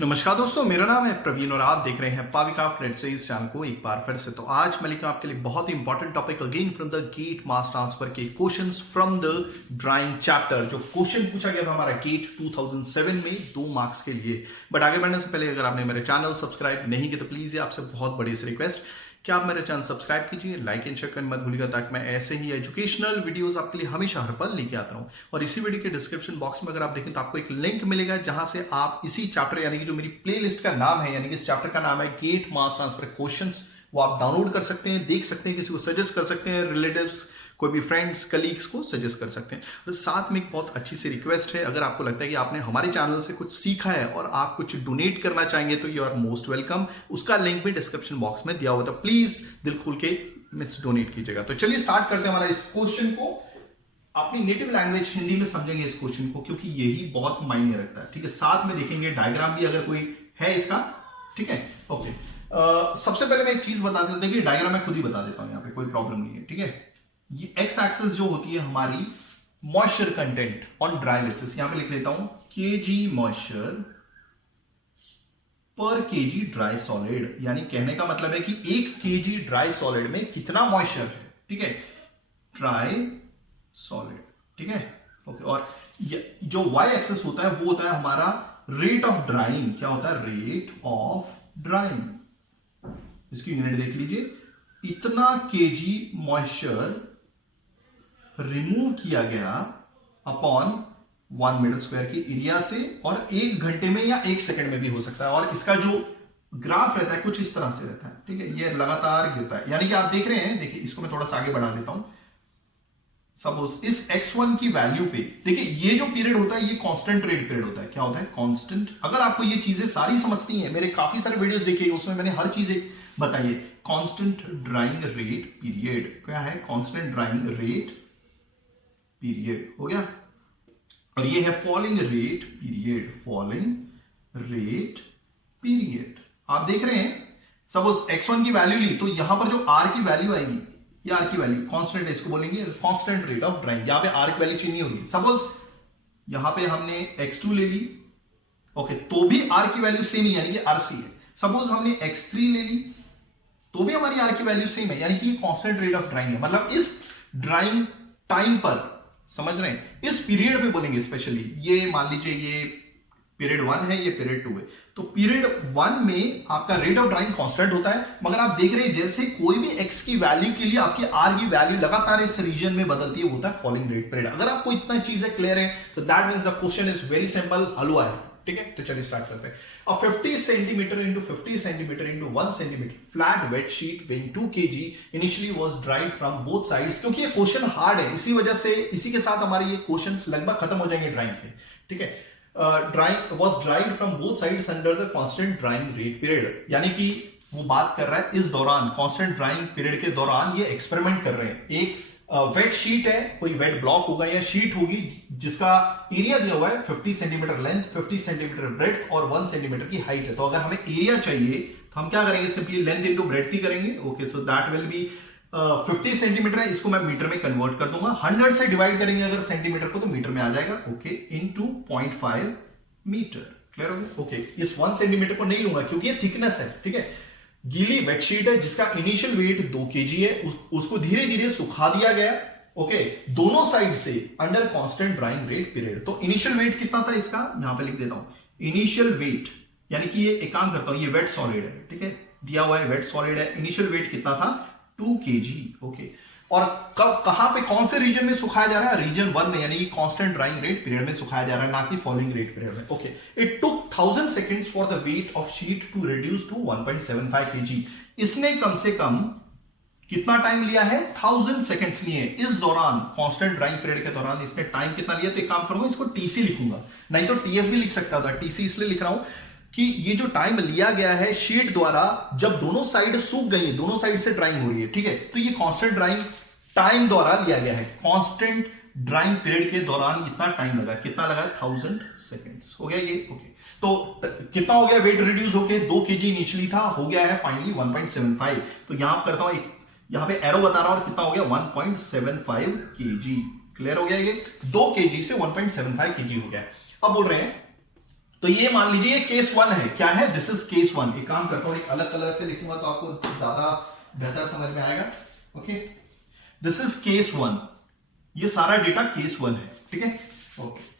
नमस्कार दोस्तों, मेरा नाम है प्रवीण और आप देख रहे हैं पाविका फ्लेट से इस चैनल को एक बार फिर से। तो आज मैं लेकर आपके लिए बहुत ही important topic again from the GATE mass transfer के questions from the drawing chapter. जो क्वेश्चन पूछा गया था हमारा गेट 2007 में 2 मार्क्स के लिए। बट आगे बढ़ने से पहले अगर आपने मेरे चैनल सब्सक्राइब नहीं किया तो प्लीज ये आपसे बहुत बड़ी सी रिक्वेस्ट कि आप मेरे चैनल सब्सक्राइब कीजिए, लाइक एंड शेयर करना मत भूलिएगा ताकि मैं ऐसे ही एजुकेशनल वीडियोस आपके लिए हमेशा हर पल लेके आता रहूं। और इसी वीडियो के डिस्क्रिप्शन बॉक्स में अगर आप देखें तो आपको एक लिंक मिलेगा जहां से आप इसी चैप्टर यानी कि जो मेरी प्लेलिस्ट का नाम है, यानी कि इस चैप्टर का नाम है गेट मास ट्रांसफर क्वेश्चंस, वो आप डाउनलोड कर सकते हैं, देख सकते हैं, किसी को सजेस्ट कर सकते हैं, रिलेटिव्स, कोई भी फ्रेंड्स, कलीग्स को सजेस्ट कर सकते हैं। और साथ में एक बहुत अच्छी सी रिक्वेस्ट है, अगर आपको लगता है कि आपने हमारे चैनल से कुछ सीखा है और आप कुछ डोनेट करना चाहेंगे तो यू आर मोस्ट वेलकम। उसका लिंक भी डिस्क्रिप्शन बॉक्स में दिया हुआ था, प्लीज दिल खोल के डोनेट कीजिएगा। तो चलिए स्टार्ट करते हैं हमारा इस क्वेश्चन को। अपनी नेटिव लैंग्वेज हिंदी में समझेंगे इस क्वेश्चन को, क्योंकि यही बहुत मायने रखता है। ठीक है, साथ में देखेंगे डायग्राम भी अगर कोई है इसका। ठीक है, ओके। सबसे पहले मैं एक चीज बता देता हूं कि डायग्राम मैं खुद ही बता देता हूं, यहाँ पे कोई प्रॉब्लम नहीं है। ठीक है, ये एक्स एक्सिस जो होती है हमारी moisture content on dry basis, यहां पे लिख लेता हूं केजी मॉइस्चर पर केजी ड्राई सॉलिड। यानी कहने का मतलब है कि 1 केजी ड्राई सॉलिड में कितना मॉइस्चर है। ठीक है, ड्राई सॉलिड। ठीक है, ओके। और जो वाई एक्सिस होता है वो होता है हमारा रेट ऑफ ड्राइंग। क्या होता है? Rate of drawing. इसकी यूनिट देख लीजिए, इतना केजी मॉइस्चर रिमूव किया गया अपॉन 1 मीटर स्क्वायर की एरिया से, और 1 घंटे में या 1 सेकंड में भी हो सकता है। और इसका जो ग्राफ रहता है कुछ इस तरह से रहता है। ठीक है, ये लगातार गिरता है, यानी कि आप देख रहे हैं। देखिए, इसको मैं थोड़ा सा आगे बढ़ा देता हूं। सपोज इस x1 की वैल्यू पे देखिए, ये जो पीरियड होता है ये कांस्टेंट रेट पीरियड होता है। क्या होता है? कांस्टेंट। अगर आपको ये चीजें सारी समझती हैं, मेरे काफी सारे वीडियोस देखिए, उसमें मैंने हर चीज बताइए। कांस्टेंट ड्राइंग रेट पीरियड क्या है? कांस्टेंट ड्राइंग रेट पीरियड हो गया। और ये है falling rate period. Falling rate period आप देख रहे हैं। सपोज x1 की वैल्यू ली तो यहां पर जो r की वैल्यू आएगी, ये r की वैल्यू कांस्टेंट है, इसको बोलेंगे कांस्टेंट रेट ऑफ ड्राइंग। यहां पे r की वैल्यू चेंज नहीं होगी। सपोज यहां पे हमने x2 ले ली, ओके, तो भी r की वैल्यू सेम ही, यानी कि rc है। सपोज हमने x3 ले ली तो भी हमारी r की वैल्यू सेम है, यानी कि ये कांस्टेंट रेट ऑफ ड्राइंग है। मतलब इस ड्राइंग टाइम पर, समझ रहे हैं, इस पीरियड पे बोलेंगे स्पेशली। ये मान लीजिए ये पीरियड 1 है, ये पीरियड 2 है, तो पीरियड 1 में आपका रेट ऑफ ड्राइंग कांस्टेंट होता है। मगर आप देख रहे हैं जैसे कोई भी x की वैल्यू के लिए आपकी r की वैल्यू लगातार इस रीजन में बदलती है, वो होता है फॉलिंग रेट पीरियड। अगर आपको इतना चीजें क्लियर है तो that means the question is very simple, हलवा है। ठीक है, तो चलिए स्टार्ट करते हैं। अब 50 centimetre into 50 centimetre into 1 centimetre flat wet sheet weighing 2 kg initially was dried from both sides. क्योंकि ये क्वेश्चन हार्ड है, इसी वजह से इसी के साथ हमारे ये क्वेश्चंस लगभग खत्म हो जाएंगे ड्राइंग के। ठीक है, drawing was dried from both sides under the constant drying rate period. यानी कि वो बात कर रहा है इस दौरान, कांस्टेंट ड्राइंग पीरियड के दौरान ये एक्सपेरिमेंट कर रहे हैं। एक वेट शीट है, कोई वेट ब्लॉक होगा या शीट होगी जिसका एरिया दिया हुआ है 50 सेंटीमीटर लेंथ, 50 सेंटीमीटर ब्रेड्थ और 1 सेंटीमीटर की हाइट है। तो अगर हमें एरिया चाहिए तो हम क्या करेंगे? सिंपली लेंथ इंटू ब्रेड्थ ही करेंगे। ओके, तो दैट विल बी 50 सेंटीमीटर है, इसको मैं मीटर में कन्वर्ट कर दूंगा। 100 से डिवाइड करेंगे अगर सेंटीमीटर को तो मीटर में आ जाएगा। Okay, into 0.5 metre. क्लियर हो गया? ओके, इस 1 सेंटीमीटर को नहीं लूंगा क्योंकि ये थिकनेस है। ठीक है, गीली वेटशीट है जिसका इनिशियल वेट 2 केजी है, उसको धीरे धीरे सुखा दिया गया। ओके, दोनों साइड से under constant drying rate period. तो इनिशियल वेट कितना था इसका? यहां पे लिख देता हूं इनिशियल वेट, यानी कि ये एक काम करता हूं, ये वेट सॉलिड है। ठीक है, दिया हुआ है वेट सॉलिड है। इनिशियल वेट कितना था? 2 केजी। ओके, और कब कहां पे कौन से रीजन में सुखाया जा रहा है? रीजन 1 में, यानी कि कांस्टेंट ड्राइंग रेट पीरियड में सुखाया जा रहा है, ना कि फॉलिंग रेट पीरियड में। Okay, it took 1000 seconds for the weight of sheet to reduce to 1.75 kg। इसने कम से कम कितना टाइम लिया है? 1000 सेकंड्स लिए। इस दौरान कांस्टेंट ड्राइंग पीरियड के दौरान इसने टाइम कितना लिया? तो एक काम करूंगा, इसको टीसी लिखूंगा, नहीं तो टीएफ भी लिख सकता था। टीसी इसलिए लिख रहा हूं कि ये जो टाइम लिया गया है शीट द्वारा, जब दोनों साइड सूख गई है, दोनों साइड से ड्राइंग हो रही है। ठीक है, तो ये कांस्टेंट ड्राइंग टाइम द्वारा लिया गया है। कांस्टेंट ड्राइंग पीरियड के दौरान इतना टाइम लगा, कितना लगा? 1000 सेकंड्स। हो गया ये। ओके, तो कितना हो गया? वेट रिड्यूस होके 2 केजी इनिशियली था, हो गया है फाइनली 1.75। तो यहां करता हूं, यहां पे एरो बता रहा हूं, और कितना हो गया? 1.75 केजी। क्लियर हो गया? ये 2 केजी से 1.75 केजी हो गया। अब बोल रहे हैं तो ये मान लीजिए केस 1 है, क्या है, दिस इज केस 1। एक काम करता हूं, एक अलग कलर से लिखूंगा तो आपको ज्यादा बेहतर समझ में आएगा। ओके, दिस इज केस 1, ये सारा डेटा केस 1 है, ठीक है। ओके,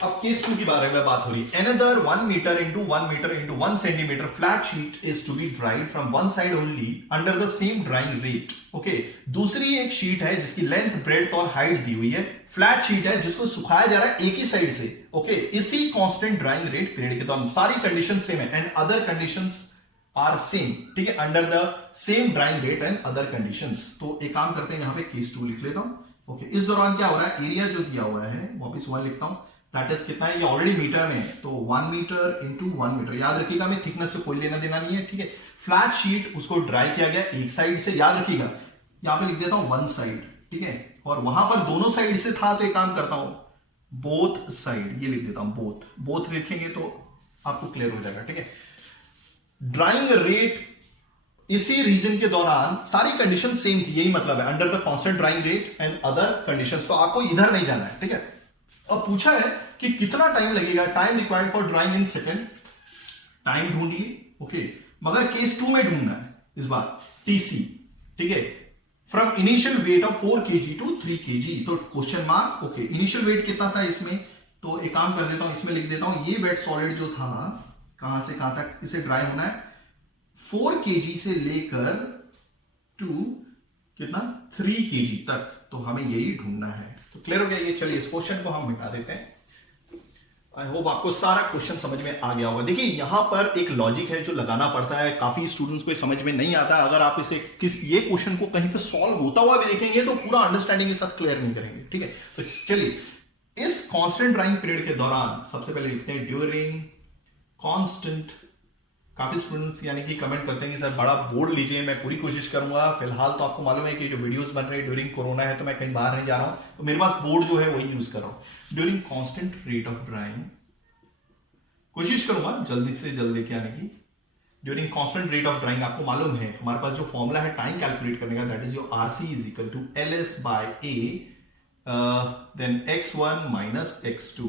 अब केस 2 की बारे में बात हो रही है। Another 1 meter into 1 meter into 1 centimeter flat sheet is to be dried from one side only under the same drying rate. Okay, दूसरी एक शीट है जिसकी लेंथ, ब्रेड्थ और हाइट दी हुई है, फ्लैट शीट है जिसको सुखाया जा रहा है एक ही साइड से। ओके, इसी कांस्टेंट ड्राइंग रेट पीरियड के दौरान, सारी कंडीशन सेम है and other conditions are same, ठीक है, under the same drying rate and other conditions. तो एक काम करते हैं, यहां पे केस 2 लिख लेता हूं। ओके, इस दौरान क्या हो रहा है, एरिया जो दिया हुआ है वापिस 1 लिखता हूं, दैट इज कितना है, ये ऑलरेडी मीटर में है, तो 1 मीटर इंटू 1 मीटर। याद रखिएगा, मैं थिकनेस से कोई लेना देना नहीं है, ठीक है। फ्लैट शीट, उसको ड्राई किया गया एक साइड से, याद रखिएगा, यहां पे लिख देता हूं 1 साइड, ठीक है, और वहां पर दोनों साइड से था, तो एक काम करता हूं, बोथ साइड, ये लिख देता हूं, बोथ लिखेंगे तो आपको क्लियर हो जाएगा, ठीक है। ड्राइंग रेट इसी रीजन के दौरान सारी कंडीशन सेम थी, यही मतलब है, under the constant drying rate and other conditions. तो आपको इधर नहीं जाना है, ठीक है। अब पूछा है कि कितना टाइम लगेगा, time required for drying in second, time ढूंढिए। ओके, मगर केस 2 में ढूंढना है इस बार, टीसी, ठीक है, from initial weight of 4 kg to 3 kg, तो question mark. Okay, initial weight कितना था इसमें, तो एक काम कर देता हूं, इसमें लिख देता हूं, ये वेट सॉलिड जो था, कहां से कहां तक इसे ड्राई होना है, 4 kg से लेकर टू कितना 3 kg तक, तो हमें यही ढूंढना है। तो क्लियर हो गया ये, चलिए इस क्वेश्चन को हम मिटा देते हैं। आई होप आपको सारा क्वेश्चन समझ में आ गया होगा। देखिए यहां पर एक लॉजिक है जो लगाना पड़ता है, काफी स्टूडेंट्स को समझ में नहीं आता। अगर आप इसे ये क्वेश्चन को कहीं पे सॉल्व होता हुआ भी देखेंगे तो पूरा अंडरस्टैंडिंग के साथ क्लियर नहीं करेंगे, ठीक है। तो चलिए, इस कांस्टेंट ड्राइंग पीरियड के दौरान सबसे पहले लिखते हैं ड्यूरिंग कांस्टेंट। काफी स्टूडेंट्स यानी कि कमेंट करते हैं कि सर बड़ा बोर्ड लीजिए, मैं पूरी कोशिश करूंगा। फिलहाल तो आपको मालूम है कि जो वीडियोस बन रहे हैं ड्यूरिंग कोरोना है, तो मैं कहीं बाहर नहीं जा रहा हूं, तो मेरे पास बोर्ड जो है वही यूज कर रहा हूं। During constant rate of drawing, कोशिश करूंगा जल्दी से जल्द लेके आने की। During constant rate of drawing, आपको मालूम है हमारे पास जो फॉर्मूला है टाइम कैलकुलेट करने का, that is your RC is equal to LS by A then x1 minus x2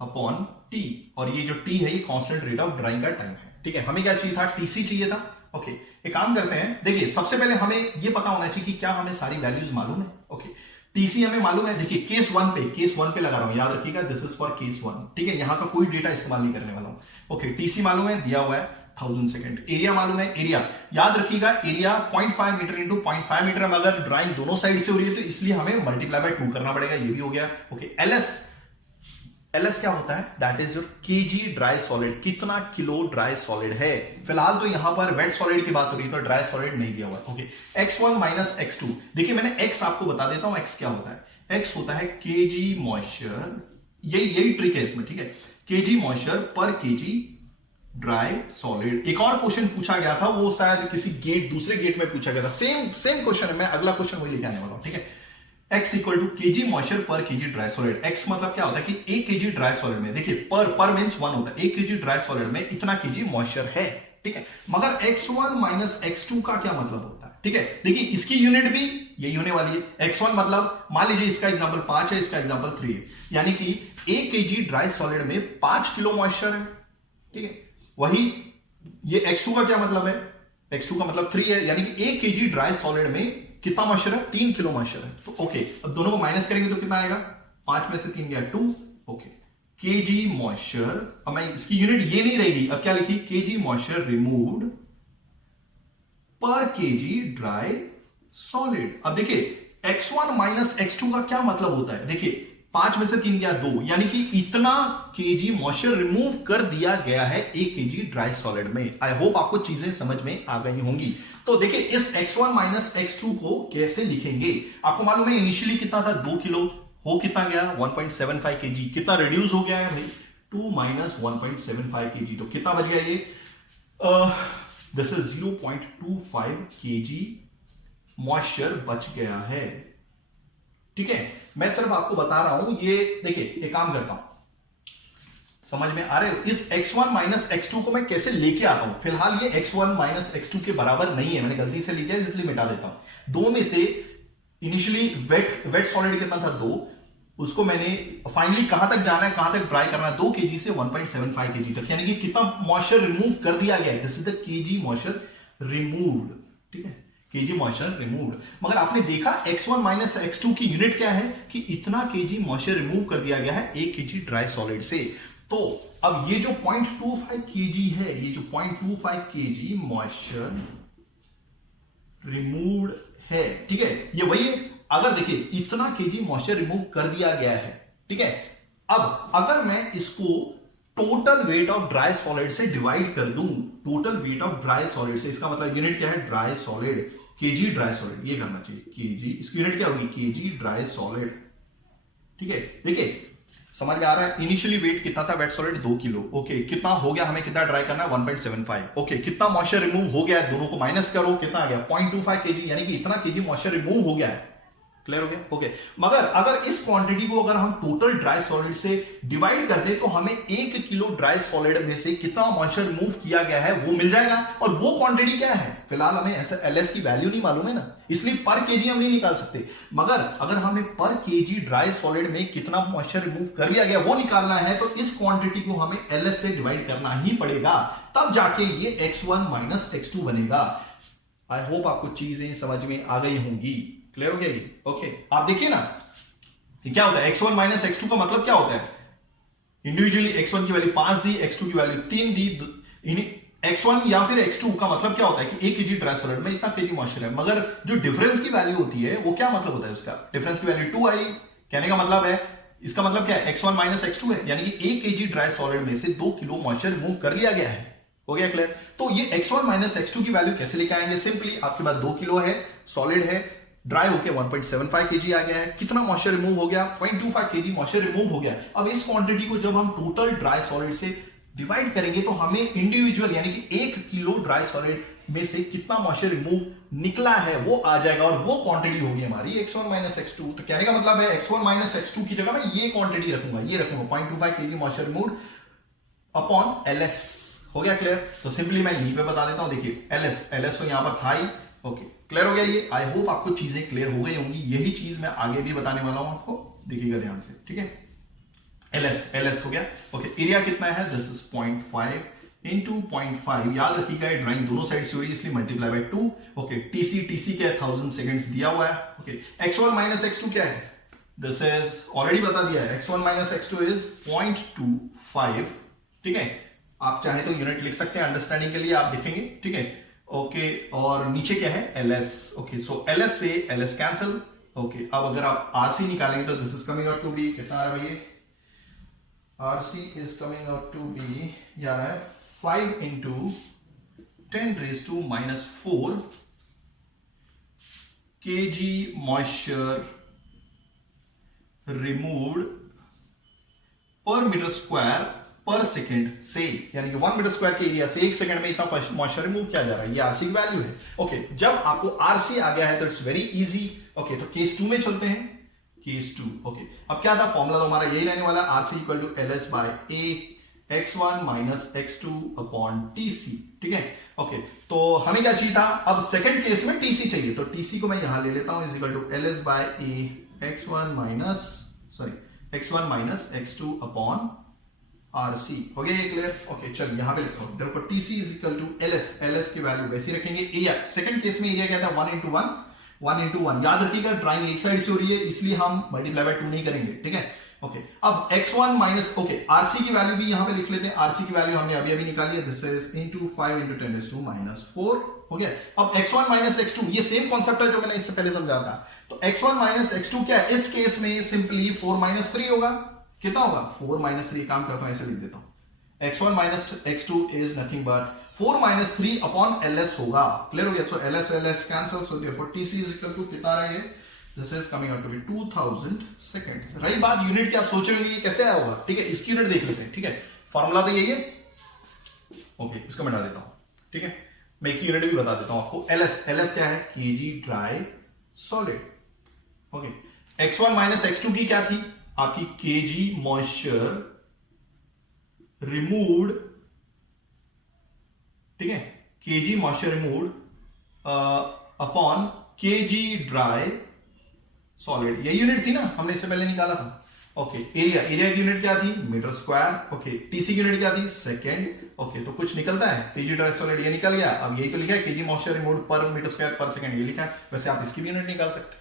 upon T, और ये जो T है ये कांस्टेंट रेट ऑफ ड्राइंग का टाइम है, ठीक है। हमें क्या चाहिए था, TC चाहिए था। ओके, एक काम करते हैं, देखिए सबसे पहले हमें ये पता होना चाहिए कि क्या हमें सारी वैल्यूज मालूम है। ओके, TC हमें मालूम है, देखिए केस 1 पे लगा रहा हूं, याद रखिएगा दिस इज फॉर केस 1, ठीक है, यहां का कोई डेटा इस्तेमाल नहीं करने वाला हूं। ओके, TC मालूम है, दिया हुआ है 1000 सेकंड। एरिया मालूम है, एरिया याद रखिएगा, एरिया 0.5 मीटर इंटू 0.5 मीटर में अगर ड्राइंग दोनों साइड से हो रही है तो इसलिए हमें मल्टीप्लाई बाय 2 करना पड़ेगा, ये भी हो गया। ओके, LS क्या होता है, that is your KG dry solid, कितना किलो ड्राई सॉलिड है। फिलहाल तो यहां पर वेट सॉलिड की बात हो रही है, तो ड्राई सॉलिड नहीं दिया हुआ। ओके, x1 माइनस x2, देखिए मैंने x आपको बता देता हूं, x क्या होता है, x होता है केजी मॉइस्चर, यही ट्रिक है इसमें, ठीक है, केजी मॉइस्चर पर केजी ड्राई सॉलिड। एक और क्वेश्चन पूछा गया था, वो शायद किसी दूसरे गेट में पूछा गया था, सेम क्वेश्चन है, मैं अगला क्वेश्चन वही लेके आने वाला हूं, ठीक है। x equal to kg moisture पर केजी ड्राई सॉलिड। x मतलब क्या होता है कि 1 केजी ड्राई सॉलिड में, देखिए पर मींस 1 होता है, 1 केजी ड्राई सॉलिड में इतना केजी मॉइस्चर है, ठीक है। मगर x1 माइनस x2 का क्या मतलब होता है, ठीक है। देखिए इसकी यूनिट भी यही होने वाली है। x1 मतलब मान लीजिए इसका एग्जांपल 5 है, इसका एग्जांपल 3 है, यानी कि 1 केजी ड्राई सॉलिड में 5 किलो मॉइस्चर है, ठीक है। वही ये x2 का क्या मतलब है, x2 का मतलब 3 है, यानी कि 1 केजी ड्राई सॉलिड में कितना मॉइस्चर है, 3 किलो मॉइस्चर है। तो ओके, अब दोनों को माइनस करेंगे तो कितना आएगा, 5 में से 3 गया 2। ओके, केजी मॉइस्चर, अब मैं इसकी यूनिट ये नहीं रहेगी, अब क्या लिखी, केजी मॉइस्चर रिमूव्ड पर केजी ड्राई सॉलिड। अब देखिए x1 माइनस x2 का क्या मतलब होता है, देखिए 5 में से 3 गया 2, यानी कि इतना केजी मॉइस्चर रिमूव कर दिया गया है 1 केजी ड्राई सॉलिड में। आई होप आपको चीजें समझ में आ गई होंगी। तो देखिए इस x1 माइनस x2 को कैसे लिखेंगे, आपको मालूम है इनिशियली कितना था, 2 किलो, हो कितना गया 1.75 kg, कितना रिड्यूस हो गया है भाई, 2 माइनस 1.75 kg, तो कितना बच गया ये, दिस इज 0.25 kg मॉइस्चर बच गया है, ठीक है। मैं सिर्फ आपको बता रहा हूं, ये देखिए एक काम करता हूं, समझ में आ रहे हो, इस x1 माइनस x2 को मैं कैसे लेके आता हूं। फिलहाल ये x1 माइनस x2 के बराबर नहीं है, मैंने गलती से लिखा है इसलिए मिटा देता हूं। 2 में से इनिशियली वेट सॉलिड कितना था, 2, उसको मैंने फाइनली कहां तक जाना है, कहां तक ड्राई करना है, 2 kg से 1.75 kg तक, यानी कि कितना मॉइस्चर रिमूव कर दिया गया है। This is the kg moisture removed, ठीक है, kg मॉइस्चर रिमूव्ड। मगर आपने देखा x1 माइनस x2 की यूनिट क्या है कि इतना kg मॉइस्चर रिमूव कर दिया गया है 1 kg ड्राई सॉलिड से। तो अब ये जो 0.25 kg है, ये जो 0.25 kg मॉइस्चर रिमूव्ड है, ठीक है, ये वही है। अगर देखिए इतना kg मॉइस्चर रिमूव कर दिया गया है, ठीक है, अब अगर मैं इसको total weight of dry solid से डिवाइड कर दूं, total weight of dry solid से, इसका मतलब यूनिट क्या है, dry solid, kg dry solid, ये करना चाहिए kg, इसकी यूनिट क्या होगी, kg ड्राई सॉलिड, ठीक है। देखिए समझ में आ रहा है, इनिशियली वेट कितना था वेट सॉलिड 2 किलो, ओके, कितना हो गया, हमें कितना ड्राई करना है 1.75, ओके, कितना मॉइस्चर रिमूव हो गया है, दोनों को माइनस करो, कितना आ गया 0.25 kg, यानी कि इतना kg मॉइस्चर रिमूव हो गया है। क्लियर हो गया, ओके। मगर अगर इस क्वांटिटी को अगर हम टोटल ड्राई सॉलिड से डिवाइड कर दे तो हमें 1 किलो ड्राई सॉलिड में से कितना मॉइस्चर रिमूव किया गया है वो मिल जाएगा, और वो क्वांटिटी क्या है, फिलहाल हमें ऐसा एलएस की वैल्यू नहीं मालूम है ना, इसलिए पर केजी हम नहीं निकाल सकते। मगर अगर हमें पर केजी ड्राई सॉलिड में कितना मॉइस्चर रिमूव कर लिया गया वो निकालना है, तो इस क्वांटिटी को हमें एलएस से डिवाइड करना ही पड़ेगा, तब जाके ये x1 माइनस x2 बनेगा। आई होप आपको चीजें समझ में आ गई होंगी। क्लियर हो गया ये, ओके। आप देखिए ना क्या होता है, x1 माइनस x2 का मतलब क्या होता है, इंडिविजुअली x1 की वैल्यू 5 दी, x2 की वैल्यू 3 दी, x1 या फिर x2 का मतलब क्या होता है कि 1 kg ड्राई सॉलिड में इतना kg मॉइस्चर है। मगर जो डिफरेंस की वैल्यू होती है वो क्या मतलब होता है उसका, डिफरेंस की वैल्यू 2 आई, कहने का मतलब है, इसका मतलब क्या है, x1 माइनस x2 है, यानी कि 1 kg ड्राई सॉलिड में से 2 किलो मॉइस्चर रिमूव कर लिया गया है। हो गया क्लियर। तो ये x1 माइनस x2 की वैल्यू कैसे लेके आएंगे, सिंपली आपके पास 2 किलो है, सॉलिड है, ड्राई होके 1.75 kg आ गया है, कितना मॉइस्चर रिमूव हो गया, 0.25 kg मॉइस्चर रिमूव हो गया। अब इस क्वांटिटी को जब हम टोटल ड्राई सॉलिड से डिवाइड करेंगे तो हमें इंडिविजुअल यानी कि 1 किलो ड्राई सॉलिड में से कितना मॉइस्चर रिमूव निकला है वो आ जाएगा, और वो क्वांटिटी होगी हमारी x1 माइनस x2। तो कहने का मतलब है x1 माइनस x2 की जगह मैं ये क्वांटिटी रखूंगा, ये रखूंगा 0.25 kg moisture remove upon ls। हो गया क्लियर। तो सिंपली मैं यहीं पे बता देता हूं, देखिए ls तो यहां पर था ही, ओके, क्लियर हो गया ये। आई होप आपको चीजें क्लियर हो गई होंगी, यही चीज मैं आगे भी बताने वाला हूं आपको, देखिएगा ध्यान से, ठीक है। ls हो गया, ओके। एरिया कितना है, दिस इज 0.5 इंटू 0.5, याद रखिएगा ड्राइंग दोनों साइड से हुई इसलिए मल्टीप्लाई बाय 2, ओके। टीसी क्या है, 1000 सेकेंड्स दिया हुआ है, ओके। x1 माइनस x2 क्या है, दिस इज ऑलरेडी बता दिया है, x1 माइनस x2 इज 0.25, ठीक है। आप चाहे तो यूनिट लिख सकते हैं अंडरस्टैंडिंग के लिए, आप देखेंगे, ठीक है, ओके। और नीचे क्या है, ls, ओके। सो ls से ls कैंसिल, ओके। अब अगर आप rc निकालेंगे तो this is coming out to be, कितना आ रहा है भाई, rc is coming out to be, जा रहा है 5 इंटू 10⁻⁻4 kg मॉइस्चर रिमूव्ड पर मीटर स्क्वायर पर सेकंड से, यानी कि 1 मीटर स्क्वायर के एरिया से 1 सेकंड में इतना मॉइस्चर रिमूव किया जा रहा है, ये आरसी की वैल्यू है, ओके। जब आपको आरसी आ गया है तो इट्स वेरी इजी, ओके। तो केस 2 में चलते हैं, केस 2, ओके। अब क्या था फॉर्मूला, तो हमारा यही रहने वाला, RC equal to ls by a x1 minus x2 upon TC, ठीक है, ओके। तो हमें क्या चाहिए था, अब सेकंड केस में टीसी चाहिए, तो टीसी को मैं यहां ले लेता हूं, is equal to ls by a x1 minus x2 upon RC। हो गया ये क्लियर, ओके। चल यहां पे लिखो, देखो TC is equal to ls की वैल्यू वैसे रखेंगे। एरिया सेकंड केस में एरिया क्या था, 1 इंटू 1, याद रखिएगा ड्राइंग एक साइड से हो रही है इसलिए हम मल्टीप्लाई बाय 2 नहीं करेंगे, ठीक है, ओके। अब x1 माइनस, ओके, RC की वैल्यू भी यहां पे लिख लेते हैं, RC की वैल्यू हमने अभी निकाली है, दिस इज इंटू 5 इंटू 10⁻⁴ हो गया। अब x1 माइनस x2, ये सेम कॉन्सेप्ट है जो मैंने इससे पहले समझाया था। तो x1 माइनस x2 क्या है, इस केस में सिंपली 4 माइनस 3 होगा, कितना होगा 4 माइनस 3, काम करता हूं ऐसे लिख देता हूं, x1 minus x2 is nothing but 4 minus 3 upon ls होगा। क्लियर हो गया। So ls cancel, so therefore TC is equal to कितना रहा है, this is coming out to be 2000 seconds. रही बात यूनिट की, आप सोच रहे होंगे ये कैसे आया होगा, ठीक है, इसकी यूनिट देख लेते हैं, ठीक है। फॉर्मूला तो यही है, ओके, इसको मैं डाल देता हूं, ठीक है। मैं एक यूनिट भी बता देता हूं आपको, ls क्या है, kg dry solid, okay. x1 minus x2 की क्या थी आपकी, kg मॉइस्चर रिमूव्ड, ठीक है, kg moisture removed upon kg dry solid, ये यूनिट थी ना, हमने इससे पहले निकाला था, ओके, एरिया की यूनिट क्या थी? Metre square. ओके, टीसी की यूनिट क्या थी? सेकेंड। ओके, तो कुछ निकलता है, केजी ड्राई सॉलिड ये निकल गया। अब यही तो लिखा है केजी मॉइस्चर रिमूव्ड पर मीटर स्क्वायर पर सेकंड, ये लिखा है। वैसे आप इसकी भी यूनिट निकाल सकते हैं।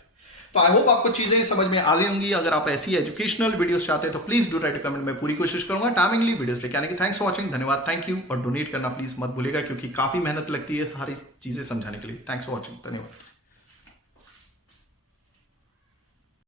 तो आई होप आपको चीजें समझ में आ गई होंगी। अगर आप ऐसी एजुकेशनल वीडियोस चाहते हैं तो प्लीज डू राइट कमेंट, मैं पूरी कोशिश करूंगा टाइमिंगली वीडियोस लेके आने की। थैंक्स फॉर वॉचिंग, धन्यवाद, थैंक यू। और डोनेट करना प्लीज मत भूलिएगा, क्योंकि काफी मेहनत लगती है सारी चीजें समझाने के लिए। थैंक्स फॉर वॉचिंग, धन्यवाद।